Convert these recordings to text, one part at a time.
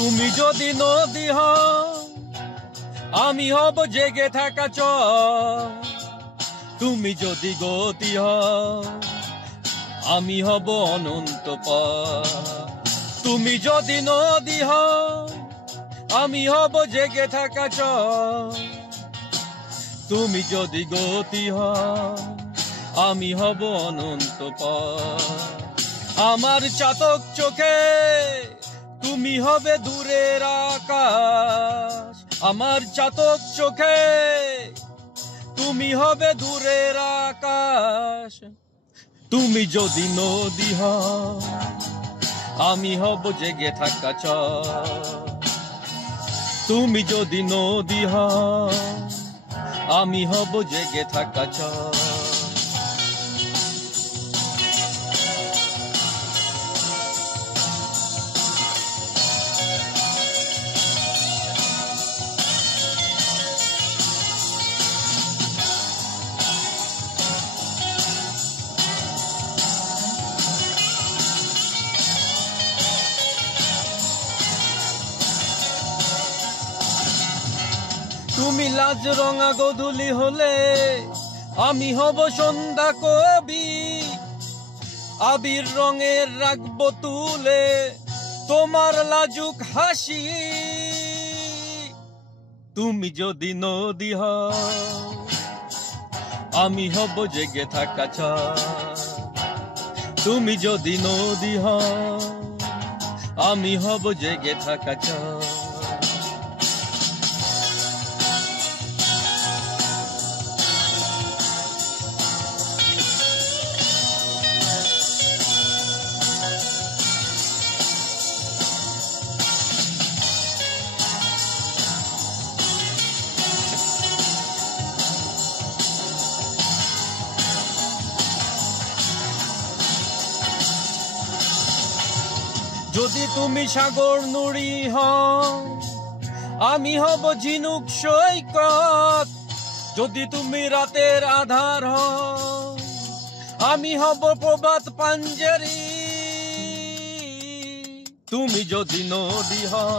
তুমি যদি নদী হও আমি হব জেগে থাকা চর। তুমি যদি গতি হও আমি হব অনন্ত পথ। তুমি যদি নদী হও আমি হব জেগে থাকা চর। তুমি যদি গতি হও আমি হব অনন্ত পথ। আমার চাতক চোখে তুমি হবে দূরের আকাশ। আমার চাতক চোখে তুমি হবে দূরের আকাশ। তুমি যদি নদী হও আমি হব জেগে থাকা চর। তুমি যদি নদী হও আমি হব জেগে থাকা চর। তুমি লাজ রঙা গোধূলি হলে আমি হব সন্ধ্যা কবি। আবির রঙের রাখবো তুলে তোমার লাজুক হাসি। তুমি যদি নদী হও আমি হব জেগে থাকা চর। তুমি যদি নদী হও আমি হব জেগে থাকা চর। যদি তুমি সাগর নুড়ি হও আমি হব ঝিনুক সৈকত। যদি তুমি রাতের আধার হও আমি হব প্রভাত পাঞ্জেরি। তুমি যদি নদী হও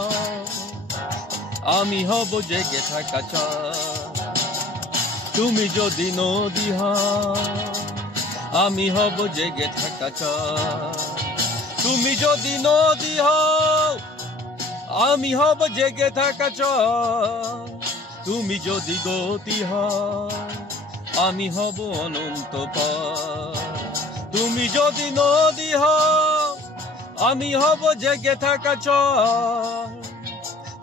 আমি হব জেগে থাকা চর। তুমি যদি নদী হও আমি হব জেগে থাকা চর। তুমি যদি নদী হও আমি হব জেগে থাকা চর। তুমি যদি গতি হও আমি হব অনন্ত পথ। তুমি যদি নদী হও আমি হব জেগে থাকা চর।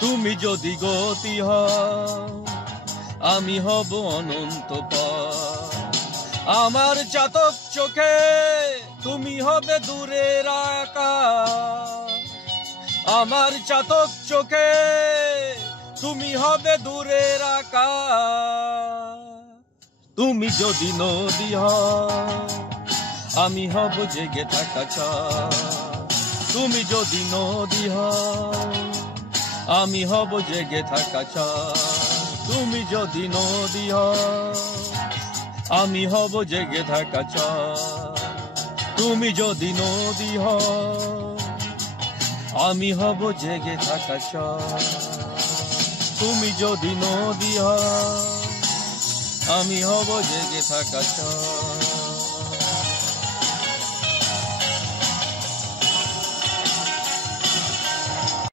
তুমি যদি গতি হও আমি হব অনন্ত পথ। আমার চাতক চোখে তুমি হবে দূরের আকাশ। আমার চাতক চোখে তুমি হবে দূরের আকাশ। তুমি যদি নদী হও আমি হব জেগে থাকা চর। তুমি যদি নদী হও আমি হব জেগে থাকা চর। তুমি যদি নদী হও আমি হব জেগে থাকা চর। তুমি যদি নদী হও আমি হব জেগে থাকা চর। তুমি যদি নদী হও আমি হব জেগে থাকা চর।